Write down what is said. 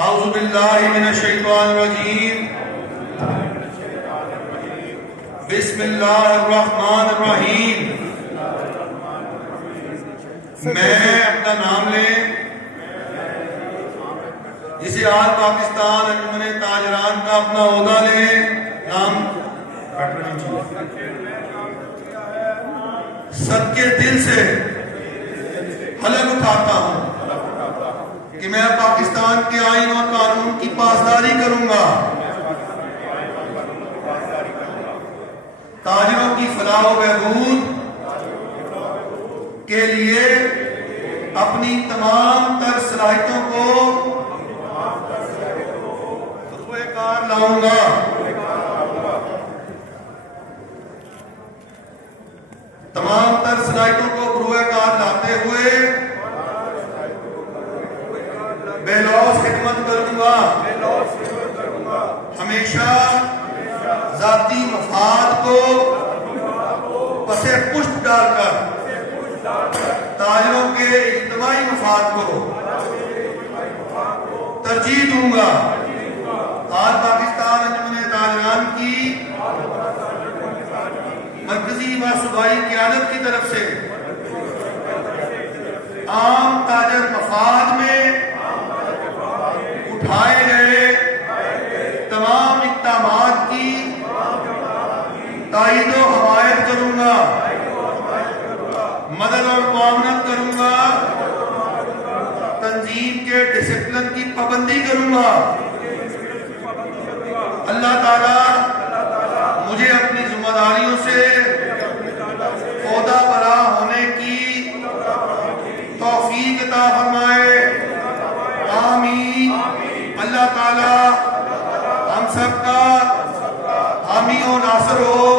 اعوذ باللہ من الشیطان الرجیم بسم اللہ الرحمن الرحیم. میں اپنا نام لیں جسے آج پاکستان انجمن تاجران کا اپنا عہدہ لیں. نام سب کے دل سے حلف اٹھاتا ہوں کہ میں پاکستان کے آئین اور قانون کی پاسداری کروں گا، تاجروں کی فلاح و بہبود کے لیے اپنی تمام تر صلاحیتوں کو خطوہ کار لاؤں گا. تمام تر صلاحیتوں کو بروئے کار لاتے ہوئے بے لوث خدمت کروں گا. ہمیشہ ذاتی مفاد کو پس پشت ڈال کر تاجروں کے اجتماعی مفاد کو ترجیح دوں گا. آج پاکستان انجمن تاجران کی مرکزی و صوبائی قیادت کی طرف سے عام تاجر مفاد میں اٹھائے گئے تمام اقدامات کی تائید و حمایت کروں گا، مدد اور معاونت کروں گا، تنظیم کے ڈسپلن کی پابندی کروں گا. اللہ تعالیٰ مجھے اپنی ذمہ داریوں سے عہدہ برا ہونے کی توفیق عطا فرمائے. آمین. اللہ تعالیٰ ہم سب کا حامی و ناصر ہو.